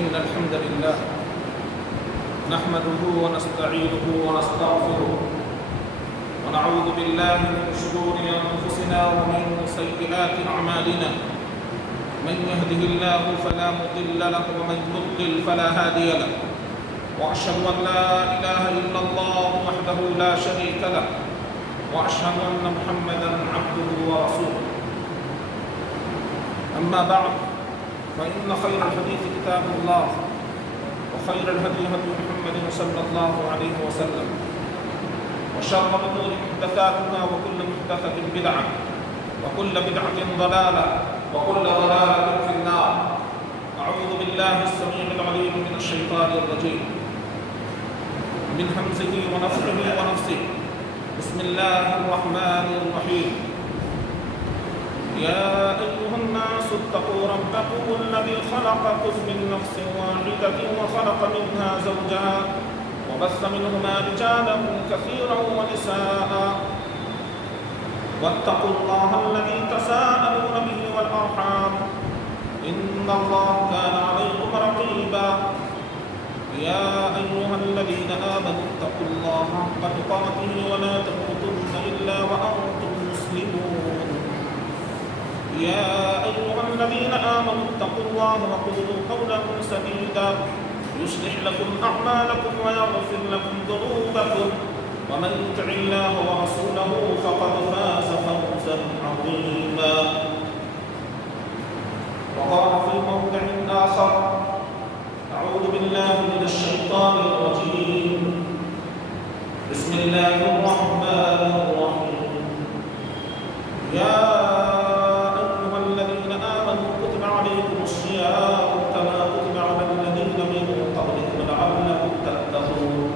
إن الحمد لله نحمده ونستعينه ونستغفره ونعوذ بالله من شرور أنفسنا ومن سيئات أعمالنا من يهده الله فلا مضل له ومن يضلل فلا هادي له وأشهد أن لا إله إلا الله وحده لا شريك له وأشهد أن محمدا عبده ورسوله. أما بعد فإن خير الحديث كتاب الله وخير الهدي هدي محمد صلى الله عليه وسلم وشر الأمور محدثاتها وكل محدثة بدعة وكل بدعة ضلالة وكل ضلالة في النار. أعوذ بالله السميع العليم من الشيطان الرجيم من همزه ونفخه ونفسه. بسم الله الرحمن الرحيم. يا أيها الناس اتقوا ربكم الذي خلقكم من نفس واحدة وخلق منها زوجها وبث منهما رجالا كثيرا ونساء واتقوا الله الذي تساءلون به والأرحام إن الله كان عليكم رقيبا. يا أيها الذين آمنوا اتقوا الله حق تقاته ولا تموتن إلا وأنتم مسلمون. يا أيها الذين آمنوا اتقوا الله وقولوا قولا سديدا يصلح لكم أعمالكم ويغفر لكم ذنوبكم ومن يطع الله ورسوله فقد فاز فوزا عظيما. وقال في موضع آخر: أعوذ بالله من الشيطان الرجيم. بسم الله الرحمن الرحيم. يا أيها الذين آمنوا كتب عليكم الصيام كما كتب على الذين من قبلكم لعلكم تتقون.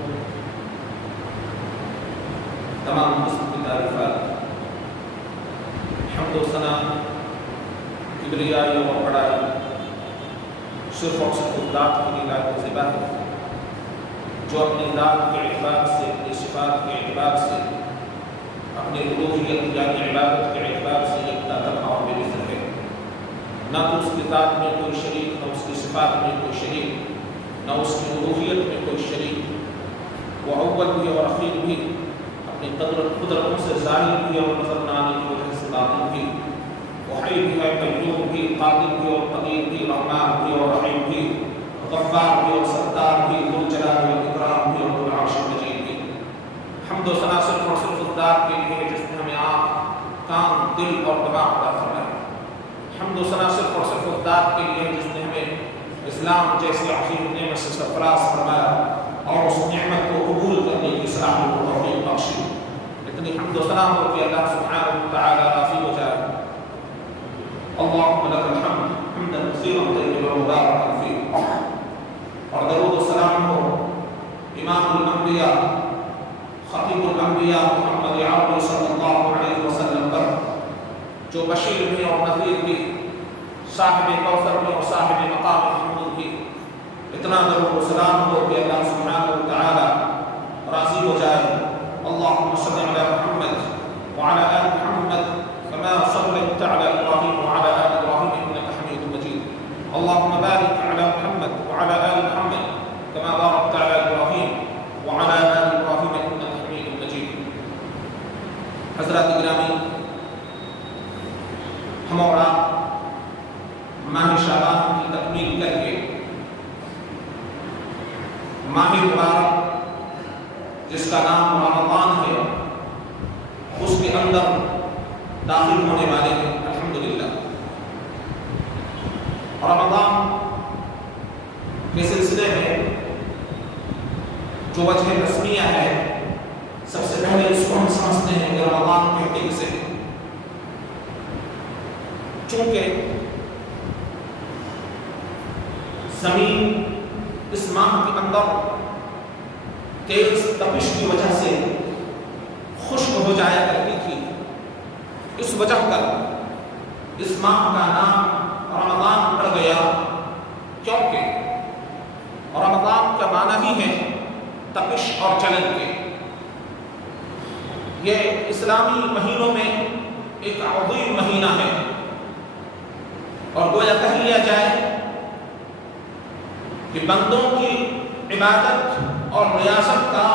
تمام قسم کی تعریفات حمد و ثنا کبریائی اور بڑائی صرف اور صرف ذات کی لائق و زیبا ہے، جو اپنی ذات کے اعتبار سے، اپنی صفات کے اعتبار سے، اپنی الوہیت یعنی عبادت کے اعتبار سے یکتا تنہا اور بے مثل ہے۔ نہ تو اس کی ذات میں کوئی شریک، نہ اس کی صفات میں کوئی شریک، نہ اس کی الوہیت میں کوئی شریک۔ وہ اول بھی اور اخیر بھی، اپنی قدرتوں سے ظاہر بھی اور نظر نہ آنے کی وجہ سے باطن بھی۔ وہ حی بھی ہے، قیوم بھی، قادر بھی اور قدیر بھی، رحمان بھی اور رحیم بھی، غفار بھی اور ستار بھی، ذو الجلال والاکرام بھی اور ذو العرش المجید بھی۔ حمد و ثنا صرف اور صرف ذات کے لیے جس نے ہمیں آنکھ، کان، دل اور دماغ عطا فرمایا۔ حمد و ثنا صرف اور صرف ذات کے لیے جس نے ہمیں اسلام جیسی عظیم نعمت سے سرفراز فرمایا اور اس نعمت کو قبول کرنے کی صلاحیت و توفیق بخشی۔ اتنی حمد و ثنا ہو کہ اللہ سبحانہ وتعالی راضی ہو جائے۔ اللهم لك الحمد حمدا كثيرا طيبا مباركا فيه۔ اور درود و سلام ہو امام الانبیاء خطیب الانبیاء محمد عربی صلی اللہ علیہ وسلم پر، جو بشیر بھی اور نذیر بھی، صاحب کوثر بھی اور صاحب مقام محمود بھی۔ اتنا درود و سلام ہو کہ اللہ سبحانہ وتعالی راضی ہو جائے۔ اللهم صل على محمد وعلى آل محمد كما صليت على إبراهيم وعلى آل إبراهيم إنك حميد مجيد. اللهم بارك على محمد وعلى آل محمد كما باركت على إبراهيم وعلى آل إبراهيم إنك حميد مجيد. حضرات گرامی، ہم اور آپ ماہ شعبان کی تکمیل کر کے ماہ مبارک جس کا نام رمضان ہے اس کے اندر داخل ہونے والے ہیں الحمدللہ۔ رمضان کے سلسلے میں جو وجہ تسمیہ ہے، سب سے پہلے اس کو ہم سمجھتے ہیں کہ رمضان کہتے کسے ہیں۔ چونکہ زمین اس ماہ کے اندر تیز تپش کی وجہ سے خشک ہو جایا کرتی تھی، اس وجہ پر اس ماہ کا نام رمضان پڑ گیا، کیونکہ رمضان کا معنی ہی ہے تپش اور جلن کے۔ یہ اسلامی مہینوں میں ایک عظیم مہینہ ہے، اور گویا کہہ لیا جائے کہ بندوں کی عبادت اور ریاست کا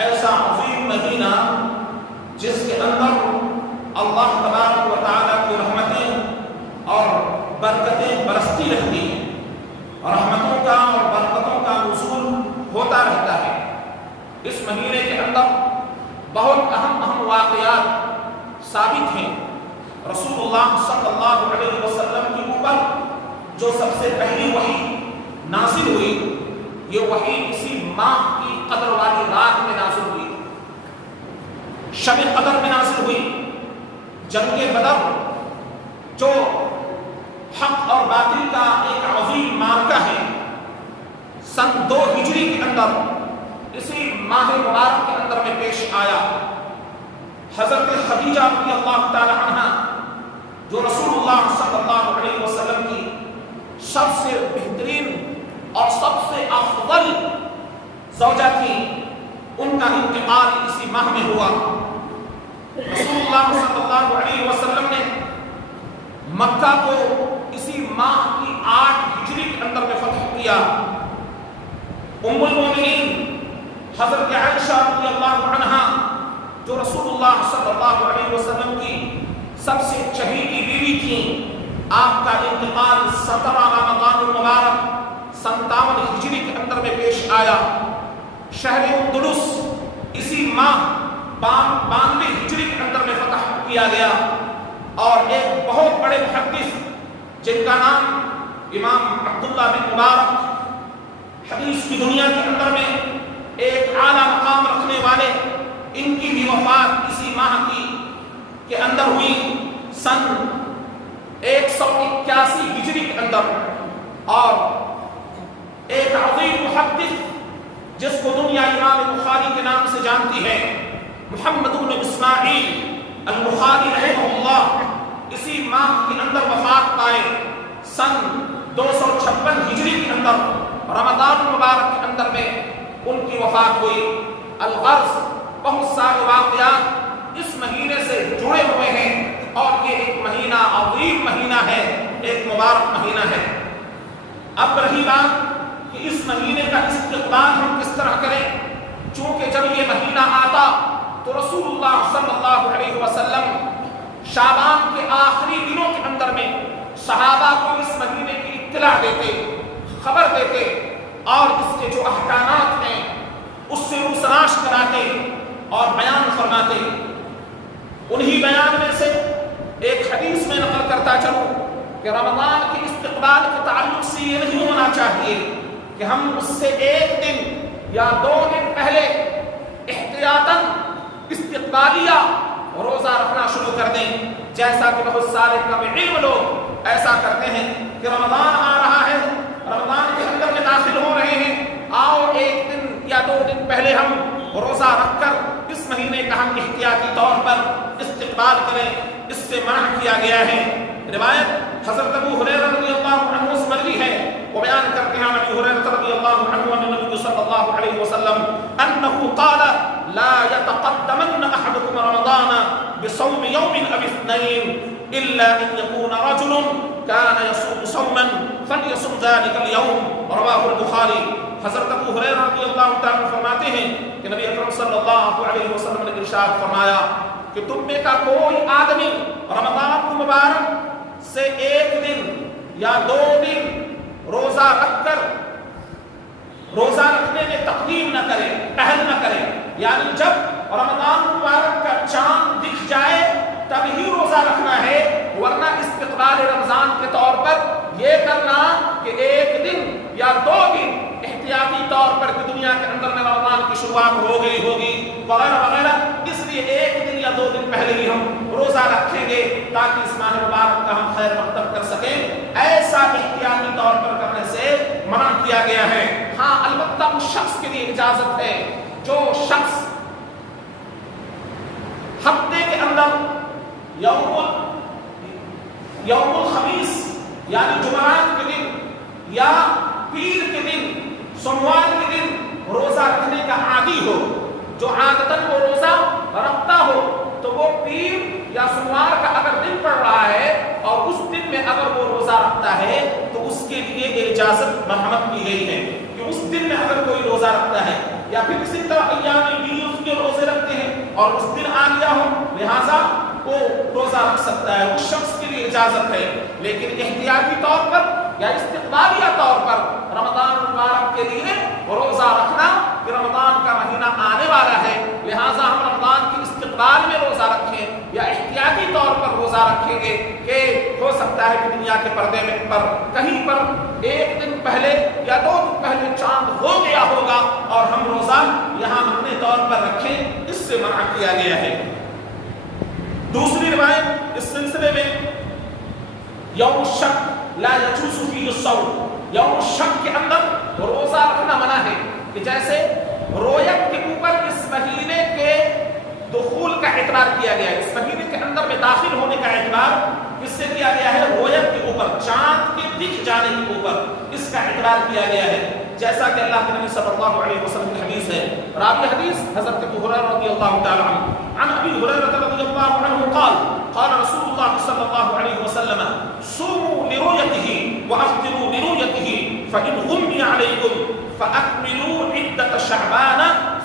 ایسا عظیم مہینہ جس کے اندر اللہ تبارک و تعالیٰ کی رحمتیں اور برکتیں برستی رہتی ہیں، رحمتوں کا اور برکتوں کا نزول ہوتا رہتا ہے۔ اس مہینے کے اندر بہت اہم واقعات ثابت ہیں۔ رسول اللہ صلی اللہ علیہ وسلم کے اوپر جو سب سے پہلی وحی نازل ہوئی، یہ وحی اسی ماہ کی قدر والی رات میں نازل ہوئی، شب قدر میں نازل ہوئی۔ جنگ بدر جو حق اور باطل کا ایک عظیم معرکہ ہے، سن 2 ہجری کے اندر اسی ماہ مبارک کے اندر میں پیش آیا۔ حضرت خدیجہ رضی اللہ تعالی عنہ جو رسول اللہ صلی اللہ علیہ وسلم کی سب سے بہترین اور سب سے افضل زوجہ تھی، ان کا انتقال اسی ماہ میں ہوا۔ رسول اللہ صلی اللہ علیہ وسلم نے مکہ کو اسی ماہ کی 8 ہجری کے اندر میں فتح کیا۔ ام المومنین حضرت عائشہ رضی اللہ عنہا جو رسول اللہ صلی اللہ علیہ وسلم کی سب سے چہیتی بیوی تھیں، آپ کا انتقال 17 رمضان المبارک 57 ہجری کے اندر میں پیش آیا۔ شہر اندلس اسی ماہ 92 ہجری کے اندر میں فتح کیا گیا، اور ایک بہت بڑے محدث جن کا نام امام عبداللہ بن مبارک، حدیث کی دنیا کے اندر میں ایک اعلیٰ مقام رکھنے والے، ان کی بھی وفات اسی ماہ کے اندر ہوئی، سن 181 ہجری کے اندر۔ اور ایک عظیم محدث جس کو دنیا امام بخاری کے نام سے جانتی ہے، محمد بن اسماعیل البخاری رحمہ اللہ، اسی ماہ کے اندر وفات پائے، سن 256 ہجری کے اندر رمضان المبارک کے اندر میں ان کی وفات ہوئی۔ الغرض بہت سارے واقعات اس مہینے سے جڑے ہوئے ہیں، اور یہ ایک مہینہ عظیم مہینہ ہے، ایک مبارک مہینہ ہے۔ اب رہی بات کہ اس مہینے کا استقبال ہم کس طرح کریں، چونکہ جب یہ مہینہ آتا تو رسول اللہ صلی اللہ علیہ وسلم شعبان کے آخری دنوں کے اندر میں صحابہ کو اس مہینے کی اطلاع دیتے، خبر دیتے، اور اس کے جو احکامات ہیں اس سے روسراش کراتے اور بیان فرماتے۔ انہی بیان میں سے ایک حدیث میں نقل کرتا چلوں کہ رمضان کے استقبال کے تعلق سے یہ نہیں ہونا چاہیے کہ ہم اس سے 1 دن یا 2 دن پہلے احتیاطاً استقبالیہ روزہ رکھنا شروع کر دیں، جیسا کہ بہت سارے کم علم لوگ ایسا کرتے ہیں کہ رمضان آ رہا ہے، رمضان کے اندر میں داخل ہو رہے ہیں، آؤ 1 دن یا 2 دن پہلے ہم روزہ رکھ کر اس مہینے کا ہم احتیاطی طور پر استقبال کریں۔ اس سے منع کیا گیا ہے۔ روایت حضرت ابو ہریرہ رضی اللہ عنہ سے مروی ہے، وہ بیان کرتے ہیں ابو ہریرہ رضی اللہ عنہ ان النبی صلی اللہ علیہ وسلم انه قال لا يتقدمن احدكم رمضان بصوم يوم او 2 الا ان يكون رجل كان يصوم صوما فليصم ذلك اليوم رواه البخاری۔ حضرت ابو ہریرہ رضی اللہ تعالی فرماتے ہیں کہ نبی اکرم صلی اللہ علیہ وسلم نے ارشاد فرمایا کہ تم میں کا کوئی آدمی رمضان المبارک سے 1 دن یا 2 دن روزہ رکھ کر روزہ رکھنے میں تقدیم نہ کرے، پہل نہ کرے، یعنی جب رمضان المبارک کا چاند دکھ جائے تب ہی روزہ رکھنا ہے، ورنہ استقبال رمضان کے طور پر یہ کرنا کہ 1 دن یا 2 دن احتیاطی طور پر کہ دنیا کے اندر میں رمضان کی شروعات ہو گئی ہوگی وغیرہ وغیرہ، اس لیے 1 دن یا 2 دن پہلے ہی ہم روزہ رکھیں گے تاکہ اس ماہ مبارک کا ہم خیر مقدم کر سکیں، ایسا احتیاطی طور پر کرنے سے منع کیا گیا ہے۔ ہاں البتہ اس شخص کے لیے اجازت ہے جو شخص ہفتے کے اندر یوم الخمیس یعنی جمعرات کے دن یا پیر کے دن، سوموار کے دن روزہ رکھنے کا عادی ہو، جو عادتاً وہ روزہ رکھتا ہو، تو وہ پیر یا سوموار کا اگر دن پڑ رہا ہے اور اس دن میں اگر وہ روزہ رکھتا ہے تو اس کے کے لیے اجازت مرحمت کی گئی ہے کہ اس دن میں اگر کوئی روزہ رکھتا ہے یا پھر اسی طرح ایام بیض کے روزے رکھتے ہیں اور اس دن آ گیا ہو لہذا وہ روزہ رکھ سکتا ہے، اس شخص کے لیے اجازت ہے، لیکن احتیاطی طور پر یا استقبالیہ طور پر رمضان مبارک کے لیے روزہ رکھنا کہ رمضان کا مہینہ آنے والا ہے لہٰذا ہم رمضان کے استقبال میں روزہ رکھیں یا احتیاطی طور پر روزہ رکھیں گے کہ ہو سکتا ہے کہ دنیا کے پردے میں پر کہیں پر ایک دن پہلے یا 2 دن پہلے چاند ہو گیا ہوگا اور ہم روزہ یہاں اپنے طور پر رکھیں، اس سے منع کیا گیا ہے۔ دوسری روایت اس سلسلے میں یوم الشک لا یجوز فیہ الصوم، یوم الشک کے اندر روزہ رکھنا منع ہے کہ جیسے رویت کے اوپر اس مہینے کے دخول کا اعتبار کیا گیا ہے، اس مہینے کے اندر میں داخل ہونے کا اعتبار اس سے کیا گیا ہے، رویت کے اوپر چاند کے دکھ جانے کے اوپر اس کا اعتبار کیا گیا ہے، جیسا کہ اللہ کے نبی صلی اللہ علیہ وسلم کی حدیث ہے۔ راوی حدیث حضرت ابو ہریرہ رضی اللہ تعالی عنہ عن ابی ہریرہ رضی اللہ عنہ قال قال رسول اللہ صلی اللہ علیہ وسلم صوموا لرؤيته وافطروا لرؤيته فإن غمي عليكم فأكملوا عدة شعبان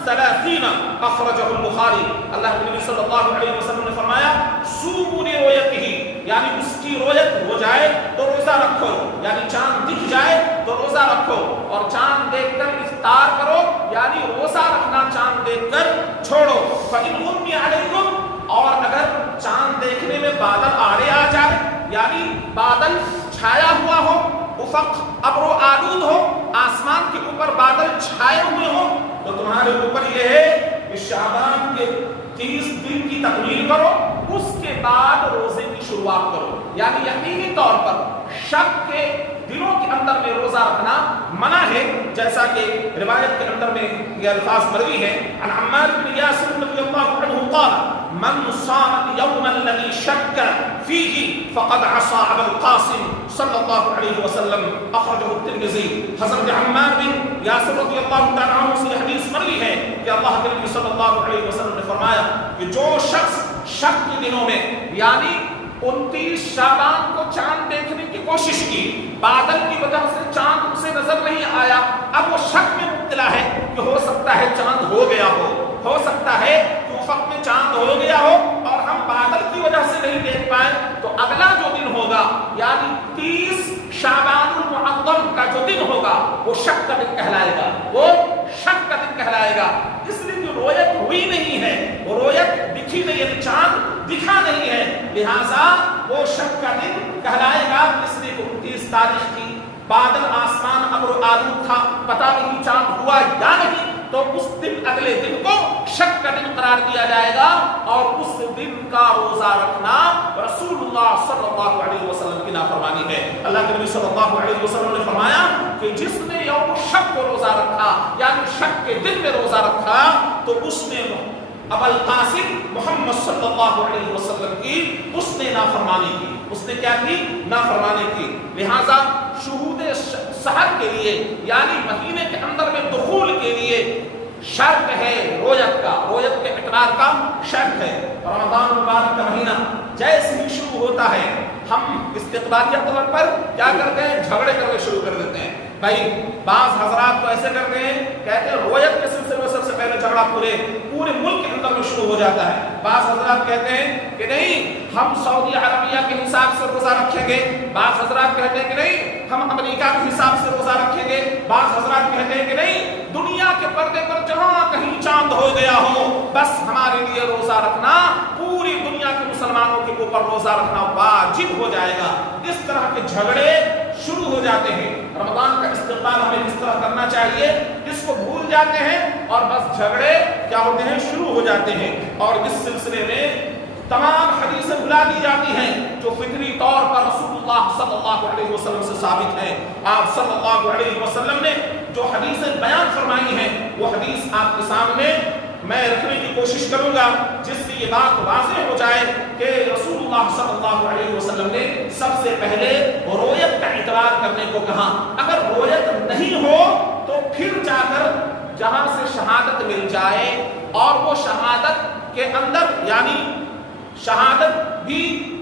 30 اخرجہ البخاری۔ اللہ کے نبی صلی اللہ علیہ وسلم نے فرمایا صوموا لرؤيته یعنی اس کی رویت ہو جائے تو روزہ رکھو، یعنی چاند دکھ جائے تو روزہ رکھو، اور چاند دیکھ کر افطار کرو یعنی روزہ رکھنا چاند دیکھ کر چھوڑو۔ فإن غمی علیکم اور اگر چاند دیکھنے میں بادل آڑے آ جائے یعنی بادل چھایا ہوا ہو، افق ابر و آلود ہو، آسمان کے اوپر بادل چھائے ہوئے ہو تو تمہارے اوپر یہ ہے کہ شعبان کے 30 دن کی تکمیل کرو، اس کے بعد روزے کی شروعات کرو، یعنی یقینی طور پر شک کے دنوں کے اندر میں روزہ رکھنا منع ہے، جیسا کہ روایت کے اندر میں یہ الفاظ مروی ہے عن عمار بن یاسر رضی اللہ عنہ قال من صام یوم الذی شک فیہ فقد عصى ابا القاسم صلی اللہ علیہ وسلم اخرجہ الترمذی۔ حضرت عمار بن یاسر رضی اللہ تعالی عنہ سے حدیث مروی ہے کہ اللہ کے نبی صلی اللہ علیہ وسلم نے فرمایا کہ جو شخص شک کے دنوں میں یعنی 29 شعبان کو چاند دیکھنے کی کوشش کی، بادل کی وجہ سے چاند اسے نظر نہیں آیا، اب وہ شک میں مبتلا ہے کہ ہو سکتا ہے چاند ہو گیا ہو سکتا ہے کہ افق میں چاند ہو گیا ہو اور ہم بادل کی وجہ سے نہیں دیکھ پائے، تو اگلا جو دن ہوگا یعنی 30 شعبان المعظم کا جو دن ہوگا وہ شک کا دن کہلائے گا، وہ شک کا دن کہلائے گا، اس لیے جو رویت ہوئی نہیں ہے، وہ رویت دکھی نہیں ہے، چاند دکھا نہیں ہے، لہٰذا وہ شک کا دن کہلائے گا، اس لیے 29 تاریخ کی بادل آسمان ابر و آلود تھا، پتہ نہیں چاند ہوا یا نہیں، تو اس دن اگلے دن کو شک کا دن قرار دیا جائے گا، اور اس دن کا روزہ رکھنا رسول اللہ صلی اللہ علیہ وسلم کی نافرمانی ہے۔ اللہ کے نبی صلی اللہ علیہ وسلم نے فرمایا کہ جس نے یوم شک کو روزہ رکھا یعنی شک کے دن میں روزہ رکھا تو اس نے ابو القاسم محمد صلی اللہ علیہ وسلم کی اس نے نافرمانی کی، اس نے کیا کی؟ نافرمانی کی۔ لہذا شہود سحر کے لیے یعنی مہینے کے اندر میں دخول کے لیے شرط ہے رویت کا، رویت کے اقرار کا شرط ہے۔ رمضان مبارک کا مہینہ جیسے ہی شروع ہوتا ہے ہم استقبالیہ طور پر کیا کرتے ہیں؟ جھگڑے کرنے شروع کر دیتے ہیں۔ بھائی بعض حضرات تو ایسے کرتے ہیں، کہتے ہیں رویت کے سلسلے میں سب سے پہلے جھگڑا پورے ملک کے اندر میں شروع ہو جاتا ہے۔ بعض حضرات کہتے ہیں کہ نہیں ہم سعودی عربیہ کے حساب سے روزہ رکھیں گے، بعض حضرات کہتے ہیں کہ نہیں ہم امریکہ کے حساب سے روزہ رکھیں گے، بعض حضرات کہتے ہیں کہ نہیں دنیا کے پردے پر جہاں کہیں چاند ہو گیا ہو بس ہمارے لیے روزہ رکھنا، پوری دنیا کے مسلمانوں کے اوپر روزہ رکھنا واجب ہو جائے گا۔ اس طرح کے جھگڑے شروع ہو جاتے ہیں۔ رمضان کا استقبال ہمیں اس طرح کرنا چاہیے، اس کو بھول جاتے ہیں اور بس جھگڑے کیا ہوتے ہیں؟ شروع ہو جاتے ہیں، اور اس سلسلے میں تمام حدیثیں بھلا دی جاتی ہیں جو فطری طور پر رسول اللہ صلی اللہ علیہ وسلم سے ثابت ہیں۔ آپ صلی اللہ علیہ وسلم نے جو حدیثیں بیان فرمائی ہیں وہ حدیث آپ کے سامنے میں رکھنے کی کوشش کروں گا، جس سے یہ بات واضح ہو جائے کہ رسول اللہ صلی اللہ علیہ وسلم نے سب سے پہلے رویت کا اعتبار کرنے کو کہا۔ اگر رویت نہیں ہو تو پھر جا کر جہاں سے شہادت مل جائے اور وہ شہادت کے اندر یعنی شہادت بھی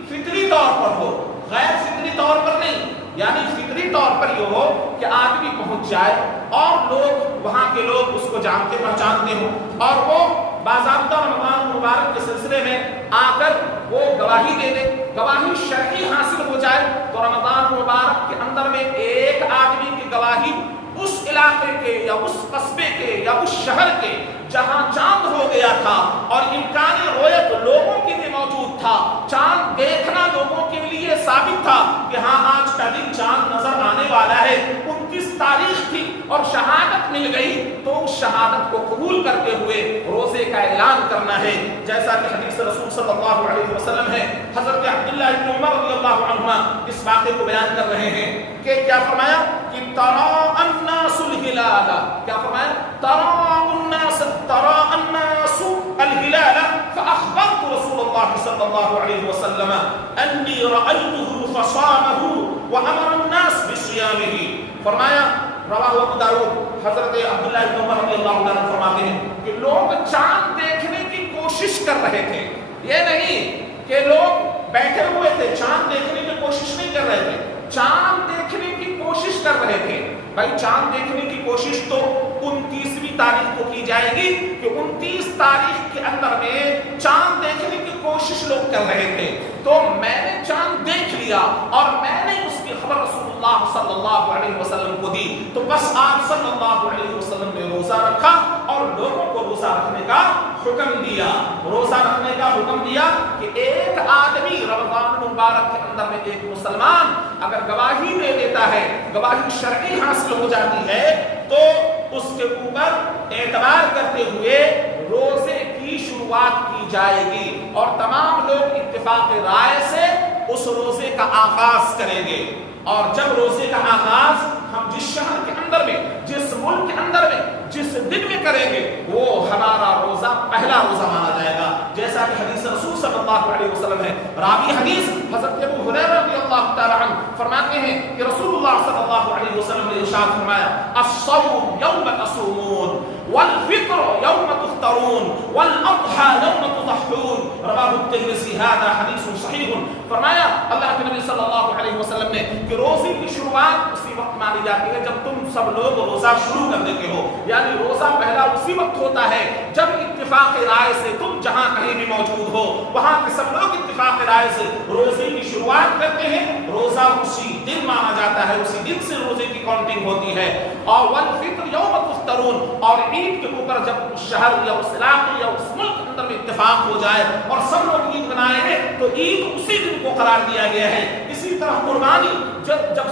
فطری طور پر ہو، غیر فطری طور پر نہیں، یعنی فطری طور پر یہ پہنچ جائے اور لوگ وہاں کے لوگ اس کو جانتے پہچانتے ہوں اور وہ باضابطہ رمضان مبارک کے سلسلے میں آ کر وہ گواہی دے دے، گواہی شرعی حاصل ہو جائے، تو رمضان مبارک کے اندر میں ایک آدمی کی گواہی اس علاقے کے یا اس قصبے کے یا اس شہر کے جہاں چاند ہو گیا تھا اور امکان رویت لوگوں کے لیے موجود تھا، چاند دیکھنا لوگوں کے لیے ثابت تھا کہ ہاں آج کا دن چاند نظر آنے والا ہے، 29 تاریخ تھی اور شہادت مل گئی، تو اس شہادت کو قبول کرتے ہوئے روزے کا اعلان کرنا ہے، جیسا کہ حدیث رسول صلی اللہ علیہ وسلم ہے۔ حضرت عبداللہ بن عمر رضی اللہ عنہما اس واقعے کو بیان کر رہے ہیں کہ کیا فرمایا کہ ترى الناس الهلال، کیا فرمایا ترى الناس الهلال فأخبرت رسول الله صلى الله عليه وسلم أني رأيته فصامه وأمر الناس بصيامه۔ فرمایا رواہ ابو داؤد، حضرت عبداللہ بن عمر رضی اللہ عنہ فرماتے ہیں کہ لوگ چاند دیکھنے کی کوشش کر رہے تھے، یہ نہیں کہ لوگ بیٹھے ہوئے تھے چاند دیکھنے کی کوشش نہیں کر رہے تھے، چاند دیکھنے کی کوشش کر رہے تھے۔ بھائی چاند دیکھنے کی کوشش تو 29ویں تاریخ کو کی جائے گی کہ 29 تاریخ کے اندر میں چاند دیکھنے کی کوشش لوگ کر رہے تھے، تو میں نے چاند دیکھ لیا اور میں نے اس کی خبر رسول اللہ صلی اللہ علیہ وسلم کو دی، تو بس آپ صلی اللہ علیہ وسلم نے روزہ رکھا اور لوگوں کو روزہ رکھنے کا حکم دیا، روزہ رکھنے کا حکم دیا کہ ایک آدمی رمضان مبارک کے اندر میں ایک مسلمان اگر گواہی دے دیتا ہے، گواہی شرعی حاصل ہو جاتی ہے، تو اس کے اوپر اعتبار کرتے ہوئے روزے کی شروعات کی جائے گی اور تمام لوگ اتفاق رائے سے اس روزے کا آغاز کریں گے، اور جب روزے کا آغاز ہم جس شہر کے اندر میں، جس ملک کے اندر میں، جس دن میں کریں گے وہ ہمارا روزہ پہلا روزہ مانا جائے گا، جیسا کہ حدیث رسول صلی اللہ علیہ وسلم ہے۔ راوی حدیث حضرت ابو ہریرہ رضی اللہ تعالی عنہ فرماتے ہیں کہ رسول اللہ صلی اللہ علیہ وسلم نے ارشاد فرمایا الصوم یوم تصومون والفطر یوم تفطرون والاضحى یوم تضحون، رواه الترمذی، هذا حدیث صحیح۔ فرمایا اللہ کے نبی صلی اللہ علیہ وسلم نے کہ روزے کی شروعات اسی وقت مانی جاتی ہے جب تم سب لوگ روزہ شروع کر دیتے ہو، یعنی روزہ پہلا اسی وقت ہوتا ہے جب اتفاق رائے سے تم جہاں کہیں بھی موجود ہو وہاں کے سب لوگ اتفاق رائے سے روزے کی شروعات کرتے ہیں، روزہ اسی دن مانا جاتا ہے، اسی دن سے روزے کی کاؤنٹنگ ہوتی ہے۔ اور والفطر یوم تفطرون، اور عید کے اوپر جب اس شہر یا اس علاقے یا اس ملک کے اندر میں اتفاق ہو جائے اور سب لوگ عید منائے ہیں تو عید اسی دن کو قرار دیا گیا ہے۔ اسی طرح قربانی جب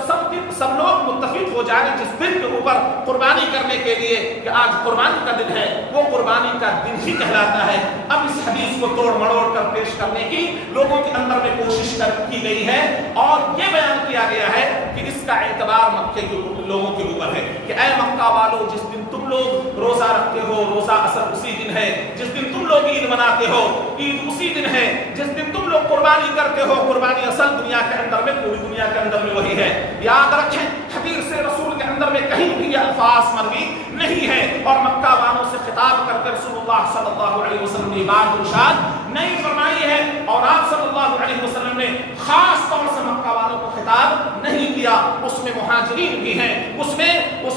سب لوگ متفق ہو جائیں جس دن کے اوپر قربانی کرنے کے لیے کہ آج قربانی کا دن ہے، وہ قربانی کا دن ہی کہلاتا ہے۔ اب اس حدیث کو توڑ مڑوڑ کر پیش کرنے کی لوگوں کے اندر میں کوشش کی گئی ہے اور یہ بیان کیا گیا ہے کہ اس کا اعتبار مکے کے لوگوں کے اوپر ہے کہ اے مکہ والو، جس دن تم لوگ روزہ رکھتے ہو روزہ اصل اسی دن ہے، جس دن تم لوگ عید مناتے ہو عید اسی دن ہے، جس دن تم لوگ قربانی کرتے ہو قربانی اصل دنیا کے اندر میں، پوری دنیا کے اندر میں وہی ہے۔ یاد رکھیں حدیث رسول کے اندر میں کہیں بھی یہ الفاظ مروی نہیں ہے، اور مکہ والوں سے خطاب کر کے رسول اللہ صلی اللہ علیہ وسلم نے بات ارشاد نہیں فرمائی ہے، اور آپ صلی اللہ علیہ وسلم نے خاص طور سے مکہ والوں کو خطاب نہیں کیا، اس میں مہاجرین بھی ہیں، اس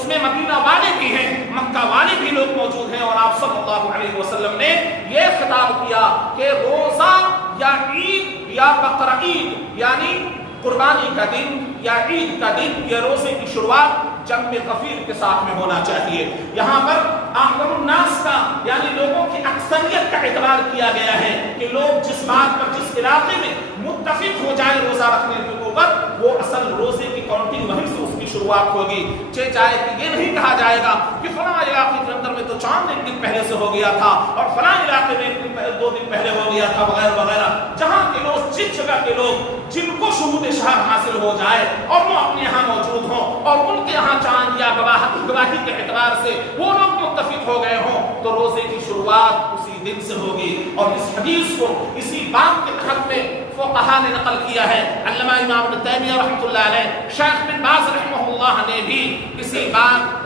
میں مدینہ والے بھی ہیں، مکہ والے بھی لوگ موجود ہیں، اور آپ صلی اللہ علیہ وسلم نے یہ خطاب کیا کہ روزہ یا عید یا بقرہ عید یعنی قربانی کا دن یا عید کا دن یا روزے کی شروعات جنب غفیر کے ساتھ میں ہونا چاہیے۔ یہاں پر اکثر الناس کا یعنی لوگوں کی اکثریت کا اعتبار کیا گیا ہے کہ لوگ جس بات پر جس علاقے میں متفق ہو جائے روزہ رکھنے کے اوپر وہ اصل روزے کی کاؤنٹنگ وہیں سے اس کی شروعات ہوگی، چاہے کہ یہ نہیں کہا جائے گا کہ فلاں علاقے کے اندر میں تو چاند ایک دن پہلے سے ہو گیا تھا اور فلاں علاقے میں ایک دن دو دن پہلے ہو گیا تھا وغیرہ وغیرہ، جہاں کے لوگ جس جگہ کے لوگ جن کو شہود شہر حاصل ہو جائے اور وہ اپنے یہاں موجود ہوں اور ان کے یہاں چاند یا گواہی کے اعتبار سے وہ لوگ متفق ہو گئے ہوں تو روزے کی شروعات اسی دن سے ہوگی۔ اور اس حدیث کو اسی باب کے تحت میں فقہا نے نقل کیا ہے، علامہ امام ابن تیمیہ رحمۃ اللہ علیہ، شیخ بن باز رحمہ اللہ نے بھی اسی بات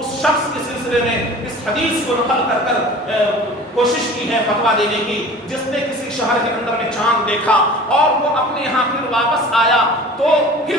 اس شخص کے سلسلے میں اس حدیث کو نقل کر کر کوشش کی ہے فتویٰ دینے کی جس نے کسی شہر کے اندر میں چاند دیکھا اور وہ اپنے یہاں پھر واپس آیا تو پھر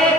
1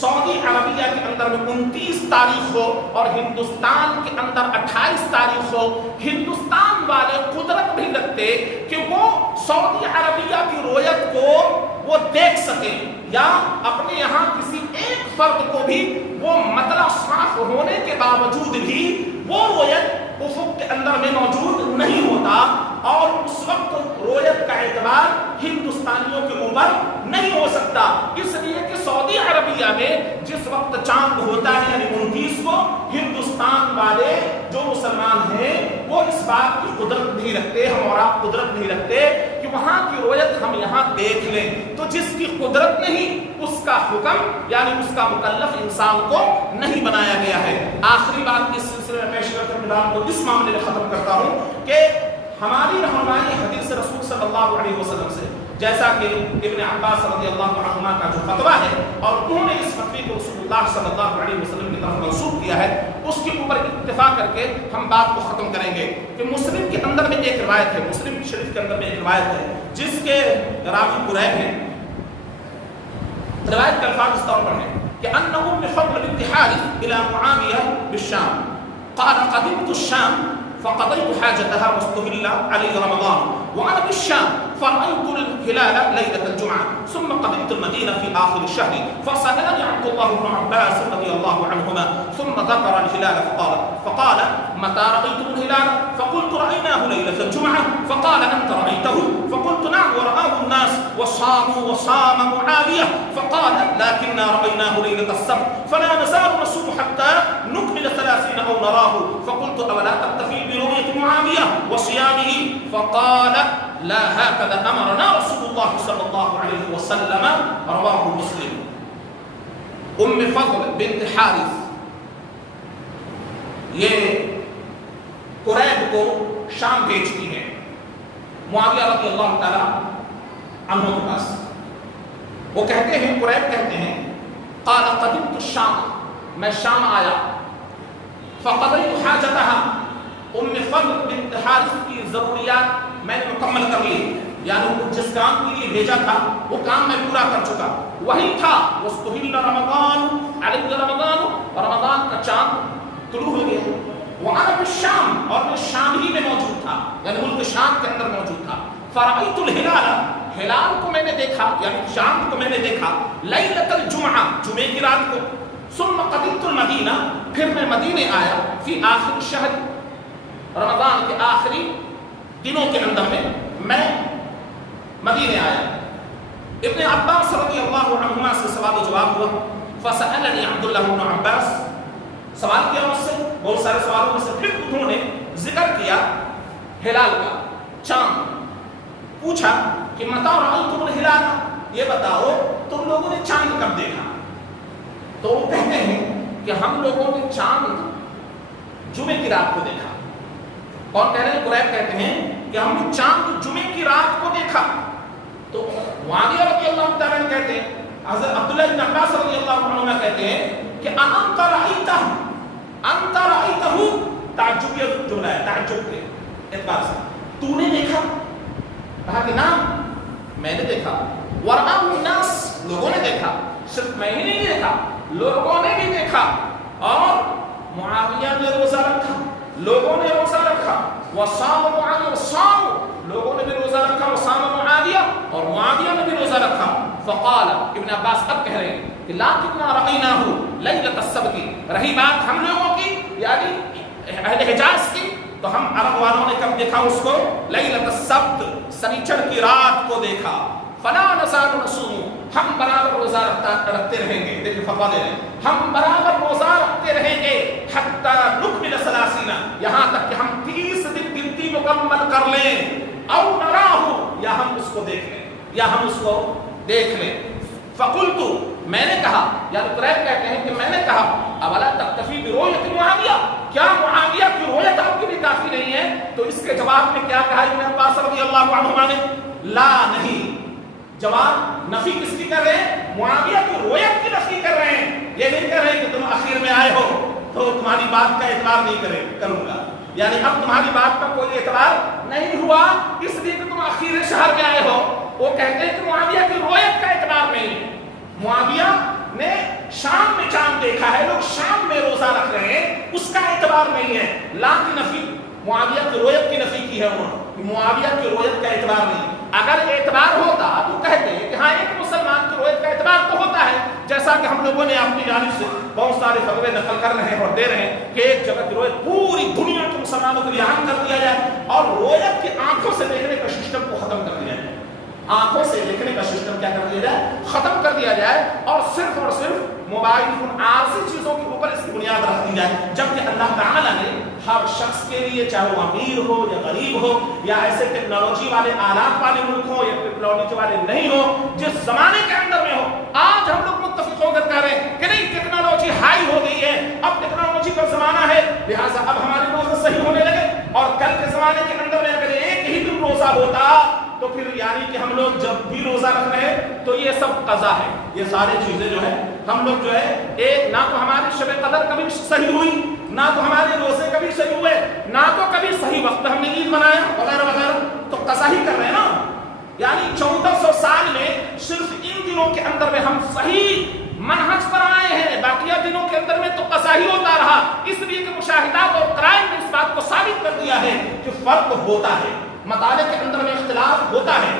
سعودی عربیہ کے اندر میں 29 تاریخ ہو اور ہندوستان کے اندر 28 تاریخ ہو، ہندوستان والے قدرت نہیں رکھتے کہ وہ سعودی عربیہ کی رویت کو وہ دیکھ سکیں، یا اپنے یہاں کسی ایک فرد کو بھی وہ مطلع صاف ہونے کے باوجود بھی وہ رویت افق کے اندر میں موجود نہیں ہوتا، اور اس وقت رویت کا اعتبار ہندوستانیوں کے اوپر نہیں ہو سکتا، اس لیے کہ سعودی عربیہ میں جس وقت چاند ہوتا ہے یعنی 29 کو، ہندوستان والے جو مسلمان ہیں وہ اس بات کی قدرت نہیں رکھتے، ہم اور آپ قدرت نہیں رکھتے کہ وہاں کی رویت ہم یہاں دیکھ لیں۔ تو جس کی قدرت نہیں اس کا حکم یعنی اس کا مکلف انسان کو نہیں بنایا گیا ہے۔ آخری بات اس سلسلے میں پیش کر کے بلال کو اس معاملے میں ختم کرتا ہوں کہ ہماری رہنمائی حدیث رسول صلی اللہ علیہ وسلم سے، جیسا کہ ابن عباس رضی اللہ عنہما کا جو فتویٰ ہے اور انہوں نے اس فتوی کو رسول اللہ صلی اللہ علیہ وسلم کی طرف منسوب کیا ہے، اس کے اوپر اتفاق کر کے ہم بات کو ختم کریں گے کہ مسلم کے اندر میں ایک روایت ہے، مسلم شریف کے اندر میں ایک روایت ہے جس کے راوی قریب ہیں۔ روایت کا الفاظ اس طور پر ہے کہ ان ام فضل بنت حارث الى معاویہ بالشام قال قدمت الشام فقضيت حاجتها واستهل علي رمضان وانا بالشام فرأيت الهلال ليلة الجمعة ثم قدمت المدينة في آخر الشهر فسألني عبد الله بن عباس رضي الله عنهما ثم ذكر الهلال فقال متى رأيتم الهلال؟ فقلت رأيناه ليلة الجمعة فقال أنت رأيته؟ فقلت نعم ورآه الناس وصام معاوية فقال لكننا رأيناه ليلة السبت فلا نزال نصوم حتى نكمل 30 أو نراه فقلت أولا تكتفي برؤية معاوية وصيامه؟ فقال لا هكذا أمرنا رسول الله صلى الله عليه وسلم رواه مسلم۔ ام فضل بنت حارث یہ قریب کو شام بھیجتی ہیں معاویہ رضی اللہ تعالی عنہ کے پاس۔ وہ کہتے ہیں، قریب کہتے ہیں قال قدمت الشام، میں شام آیا، فقضيت حاجتها، ام فضل بنت حارث کی ضروریات میں نے مکمل کر لی، یعنی جس کام کے لیے بھیجا تھا وہ کام میں پورا کر چکا، وہی تھا واستهل رمضان علی رمضان، رمضان کا چاند طلوع ہو گیا، وانا بالشام، اور میں شام ہی میں موجود تھا یعنی ملک شام کے اندر موجود تھا، فرأیت الہلال، ہلال کو میں نے دیکھا یعنی چاند کو میں نے دیکھا، لیلۃ الجمعہ، جمعے کی رات کو، ثم قدمت المدینہ، پھر میں مدینے آیا، فی آخر شہر، رمضان کے آخری دنوں کے اندر میں مدینے آیا۔ ابن عباس رضی اللہ عنہما سے سوال و جواب ہوا، فسألنی عبداللہ بن عباس، سوال کیا مجھ سے، بہت سارے سوالوں میں سے پھر انہوں نے ذکر کیا ہلال کا، چاند، پوچھا کہ متى رأيتم الهلال، یہ بتاؤ تم لوگوں نے چاند کب دیکھا؟ تو وہ کہتے ہیں کہ ہم لوگوں نے چاند جمعے کی رات کو دیکھا۔ کون کہہ رہے ہیں؟ قریب کہتے ہیں کہ ہم نے چاند جمعے کی رات کو دیکھا۔ تو معاویہ رضی اللہ تعالیٰ عنہ کہتے ہیں، حضرت عبداللہ بن عباس رضی اللہ عنہ کہتے ہیں کہ انت رأیتہ، انت رأیتہ، تعجب یہ جملہ ہے، تعجب کے اعتبار سے، تو نے دیکھا؟ کہا کہ نعم میں نے دیکھا، ورآہ الناس، لوگوں نے دیکھا، صرف میں ہی نہیں دیکھا، لوگوں نے بھی دیکھا، اور معاویہ نے روزہ رکھا، لوگوں نے روزہ رکھا، وصام معاویہ، صام، لوگوں نے بھی روزہ رکھا، وصام معاویہ، اور معاویہ نے بھی روزہ رکھا۔ فقال، ابن عباس اب کہہ رہے ہیں کہ لکننا رأیناہ لیلۃ السبت، رہی بات ہم لوگوں کی یعنی اہل حجاز کی، تو ہم عرب والوں نے کب دیکھا اس کو؟ لیلۃ السبت، سنیچر کی رات کو دیکھا۔ فلا نزال نصوم، ہم برابر روزہ رکھتے رہیں گے، دیکھیں فتویٰ دے رہے ہیں، ہم برابر روزہ رکھتے رہیں گے، حتی نکمل 30، یہاں تک کہ ہم 30 دن گنتی مکمل کر لیں، او نراہ، یا ہم اس کو دیکھ لیں، یا ہم اس کو دیکھ لیں۔ فقلت، میں نے کہا، یعنی قریب کہتے ہیں کہ میں نے کہا، اولا تکتفی برؤیت معاویہ، کیا معاویہ کی رؤیت آپ کے لیے کافی نہیں ہے؟ تو اس کے جواب میں کیا کہا ابن عباس رضی اللہ عنہما نے؟ لا، نہیں۔ جواب نفی کس کی کر رہے ہیں؟ معاویہ کی رؤیت کی نفی کر رہے ہیں، یہ نہیں کر رہے ہیں کہ تم اخیر میں آئے ہو تو تمہاری بات کا اعتبار نہیں کروں گا، یعنی اب تمہاری بات کا کوئی اعتبار نہیں ہوا اس لیے کہ تم اخیر شہر میں آئے ہو۔ وہ کہتے ہیں کہ معاویہ کی رؤیت کا اعتبار نہیں ہے، معاویہ نے شام میں چاند دیکھا ہے، لوگ شام میں روزہ رکھ رہے ہیں، اس کا اعتبار نہیں ہے. لا کی نفی، معاویہ کی رویت کی نفی کی ہے انہوں نے، معاویہ کی رویت کا اعتبار نہیں. اگر اعتبار ہوتا تو کہتے کہ ہاں ایک مسلمان کی رویت کا اعتبار تو ہوتا ہے، جیسا کہ ہم لوگوں نے اپنی جانب سے بہت سارے فتوے نقل کر رہے ہیں اور دے رہے ہیں کہ ایک جگہ کی رویت پوری دنیا کے مسلمانوں کے لیے عام کر دیا جائے اور رویت کی آنکھوں سے دیکھنے کا سسٹم کو ختم کر دیا جائے. آنکھوں سے دیکھنے کا سسٹم کیا کر دیا جائے؟ ختم کر دیا جائے، اور صرف موبائل فون عارضی چیزوں کے اوپر اس کی بنیاد رکھ دی جائے. جبکہ اللہ تعالیٰ نے ہر شخص کے لیے، چاہے وہ امیر ہو یا غریب ہو یا ایسے ٹیکنالوجی والے آلات والے ملک ہو یا ٹیکنالوجی والے نہیں ہو، جس زمانے کے اندر میں ہو، آج ہم لوگ متفق ہو کر کہہ رہے ہیں کہ نہیں ٹیکنالوجی ہائی ہو گئی ہے، اب ٹیکنالوجی کا زمانہ ہے، لہٰذا اب ہمارے روزے صحیح ہونے لگے. اور کل کے زمانے کے اندر میں اگر ایک ہی دن روزہ ہوتا تو پھر یعنی کہ ہم لوگ جب بھی روزہ رکھ رہے ہیں تو یہ سب قضا ہے. یہ ساری چیزیں جو ہے ہم لوگ جو ہے ایک، نہ تو ہماری شب قدر کبھی صحیح ہوئی، نہ تو ہمارے روزے کبھی صحیح ہوئے، نہ تو کبھی صحیح وقت ہم نے عید منایا وغیرہ وغیرہ، تو قضا ہی کر رہے ہیں نا. یعنی 1400 سال میں صرف ان دنوں کے اندر میں ہم صحیح منہج پر آئے ہیں، باقیہ دنوں کے اندر میں تو قضا ہی ہوتا رہا. اس لیے کہ مشاہدات اور قرائن نے اس بات کو ثابت کر دیا ہے کہ فرق ہوتا ہے، مطالعے کے اندر میں اختلاف ہوتا ہے.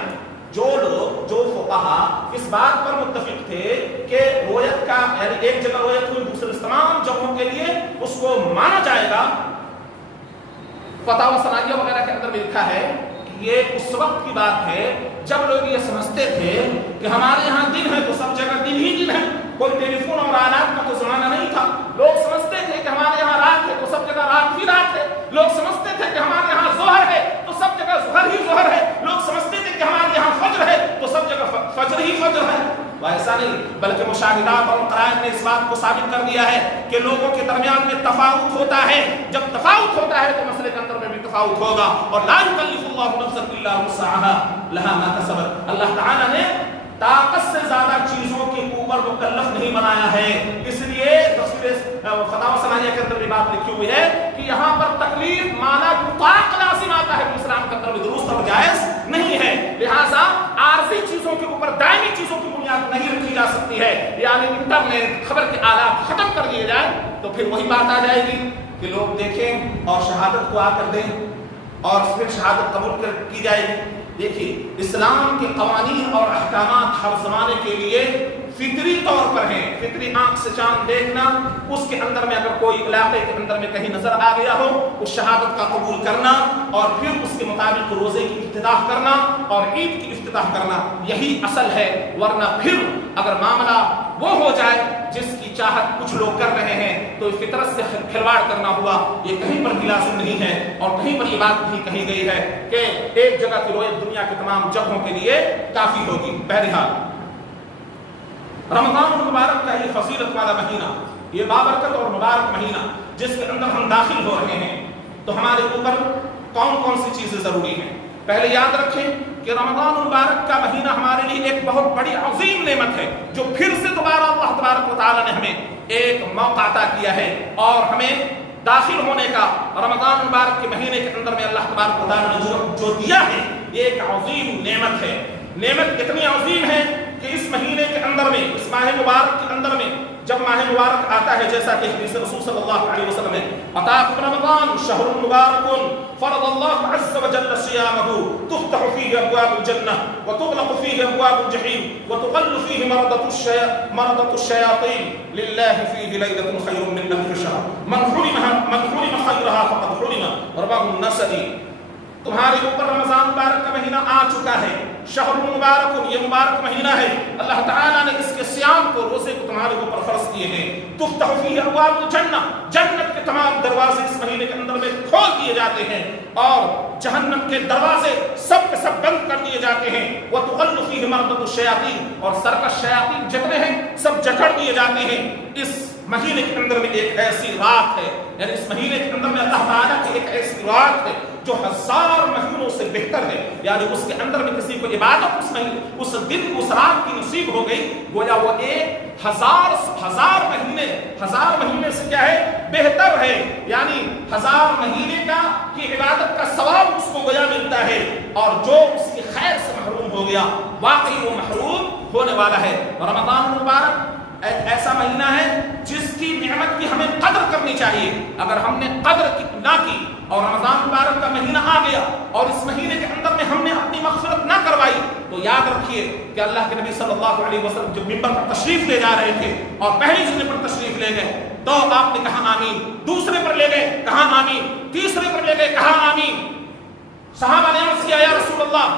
جو لوگ، جو فقہا اس بات پر متفق تھے کہ رویت کا یعنی ایک جگہ رویت ہوئی دوسرے تمام جگہوں کے لیے اس کو مانا جائے گا، فتاوی ثنائیہ وغیرہ کے اندر میں لکھا ہے کہ یہ اس وقت کی بات ہے جب لوگ یہ سمجھتے تھے کہ ہمارے یہاں دن ہے تو سب جگہ دن ہی دن ہے، کوئی ٹیلی فون اور آلات کا تو زمانہ نہیں تھا. لوگ سمجھتے تھے کہ ہمارے یہاں رات ہے تو سب جگہ رات ہی رات ہے. لوگ سمجھتے تھے کہ ہمارے یہاں ظہر ہے تو سب جگہ ظہر ہی ظہر ہے. لوگ سمجھتے تھے کہ ہمارے یہاں فجر ہے تو سب جگہ فجر ہی فجر ہے. ایسا نہیں، بلکہ مشاہدات اور قرائن نے اس بات کو ثابت کر دیا ہے کہ لوگوں کے درمیان میں تفاوت ہوتا ہے. جب تفاوت ہوتا ہے تو مسئلے کے اندر میں بھی تفاوت ہوگا. اور لا یکلف اللہ نفسا الا وسعها لها ما کسبت. اللہ تعالیٰ نے طاقت سے زیادہ چیزوں کے اوپر مکلف نہیں بنایا ہے. اس لیے فتاوی ثنائیہ کے اندر بھی بات لکھی ہوئی ہے کہ یہاں پر تکلیف مانا طاق لازم آتا ہے، اسلام کے اندر بھی درست اور جائز نہیں ہے. لہٰذا عارضی چیزوں کے اوپر دائمی چیزوں کی بنیاد نہیں رکھی جا سکتی ہے. یعنی انٹرنیٹ، خبر کے آلات ختم کر دیے جائیں تو پھر وہی بات آ جائے گی کہ لوگ دیکھیں اور شہادت کو آ کر دیں اور پھر شہادت قبول کی جائے گی. دیکھیے اسلام کے قوانین اور احکامات ہر زمانے کے لیے فطری طور پر ہیں. فطری آنکھ سے چاند دیکھنا، اس کے اندر میں اگر کوئی علاقے کے اندر میں کہیں نظر آ گیا ہو اس شہادت کا قبول کرنا اور پھر اس کے مطابق روزے کی افتتاح کرنا اور عید کی افتتاح کرنا، یہی اصل ہے. ورنہ پھر اگر معاملہ وہ ہو جائے جس کی چاہت کچھ لوگ کر رہے ہیں تو فطرت سے کھلواڑ کرنا ہوا. یہ کہیں پر بھی لازم نہیں ہے اور کہیں پر یہ بات نہیں کہی گئی ہے کہ ایک جگہ کی رویت دنیا کے تمام جگہوں کے لیے کافی ہوگی. بہرحال رمضان المبارک کا یہ فضیلت والا مہینہ، یہ بابرکت اور مبارک مہینہ جس کے اندر ہم داخل ہو رہے ہیں، تو ہمارے اوپر کون کون سی چیزیں ضروری ہیں؟ پہلے یاد رکھیں کہ رمضان المبارک کا مہینہ ہمارے لیے ایک بہت بڑی عظیم نعمت ہے جو پھر سے دوبارہ اللہ تبارک و تعالیٰ نے ہمیں ایک موقع عطا کیا ہے اور ہمیں داخل ہونے کا. رمضان المبارک کے مہینے کے اندر میں اللہ تبارک و تعالیٰ نے جو دیا ہے یہ ایک عظیم نعمت ہے. نعمت اتنی عظیم ہے کہ اس مہینے کے اندر میں، اس ماہ مبارک کے اندر میں جب ماہ مبارک آتا ہے، جیسا کہ حدیث رسول صلی اللہ علیہ وسلم ہے، اتاکم رمضان شہر مبارک فرض اللہ عز وجل صیامہ تفتح فیہ ابواب الجنہ وتغلق فیہ ابواب الجحیم وتقل فیہ مردۃ الشیاطین للہ فیہ لیلۃ خیر من الف شہر من حرم خیرہا فقد حرم رواه النسائی. تمہارے اوپر رمضان مبارک کا مہینہ آ چکا ہے، شہر مبارک، یہ مبارک مہینہ ہے. اللہ تعالیٰ نے اس کے صیام کو، روزے کو تمہارے اوپر فرض کیے ہیں. تفتح فیہ ابواب الجنہ، جنت کے تمام دروازے اس مہینے کے اندر میں کھول دیے جاتے ہیں اور جہنم کے دروازے سب کے سب بند کر دیے جاتے ہیں. وتغل فیہ مردۃ الشیاطین، اور سرکش شیاطین جتنے ہیں سب جکڑ دیے جاتے ہیں. اس مہینے کے اندر میں ایک ایسی رات ہے، یعنی اس مہینے کے اندر میں اللہ تعالیٰ کی ایک ایسی رات ہے جو 1000 مہینوں سے بہتر ہے. یعنی اس کے اندر میں کسی کو عبادت اس دن اس رات کی نصیب ہو گئی، گویا وہ ایک ہزار مہینے سے کیا ہے بہتر ہے. یعنی 1000 مہینے کا کی عبادت کا ثواب اس کو گویا ملتا ہے، اور جو اس کی خیر سے محروم ہو گیا واقعی وہ محروم ہونے والا ہے. رمضان المبارک ایسا مہینہ ہے جس کی نعمت کی ہمیں قدر کرنی چاہیے. اگر ہم نے قدر نہ کی اور رمضان مبارک کا مہینہ آ گیا اور اس مہینے کے اندر میں ہم نے اپنی مغفرت نہ کروائی تو یاد رکھیے کہ اللہ کے نبی صلی اللہ علیہ وسلم جب منبر پر تشریف لے جا رہے تھے اور پہلی جمعے پر تشریف لے گئے تو آپ نے کہا آمین, دوسرے پر لے گئے کہا آمین, تیسرے پر لے گئے کہا آمین. صحابہ نے عرض کیا یا رسول اللہ,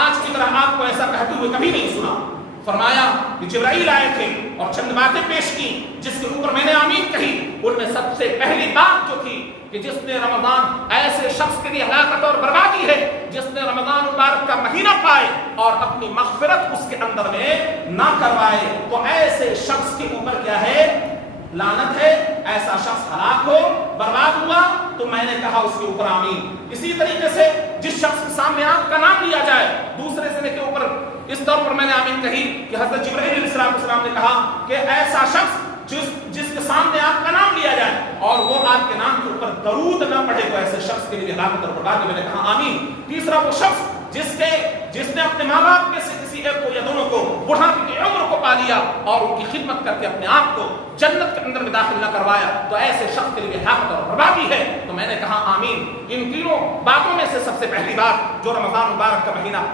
آج کی طرح آپ کو ایسا کہتے ہوئے کبھی نہیں سنا. فرمایا کہ جبرائیل آئے تھے اور چند باتیں پیش کی جس کے اوپر میں نے آمین کہی. ان میں سب سے پہلی بات جو تھی کہ جس نے رمضان ایسے شخص کے لیے ہلاکت اور بربادی ہے جس نے رمضان مبارک کا مہینہ پائے اور اپنی مغفرت اس کے اندر میں نہ کروائے تو ایسے شخص کے اوپر کیا ہے, لعنت ہے. ایسا شخص ہلاک ہو, برباد ہوا, تو میں نے کہا اس کے اوپر آمین. اسی طریقے سے جس شخص کے سامنے آپ کا نام لیا جائے دوسرے سنے کے اوپر, اس طور پر میں نے آمین کہی کہ حضرت جبرائیل علیہ السلام نے کہا کہ ایسا شخص جس کے سامنے آپ کا نام لیا جائے اور وہ آپ کے نام کے اوپر درود نہ پڑھے تو ایسے شخص کے لیے ہلاکت اور بربادی. میں نے کہا آمین. تیسرا وہ شخص جس نے اپنے ماں باپ میں سے کسی ایک کو یا دونوں کو بڑھاپے کی عمر کو پا لیا اور ان کی خدمت کر کے اپنے آپ کو جنت کے اندر میں داخل نہ کروایا تو ایسے شخص کے لیے ہلاکت اور بربادی ہے. تو میں نے کہا آمین. ان تینوں باتوں میں سے سب سے پہلی بات جو رمضان مبارک کا مہینہ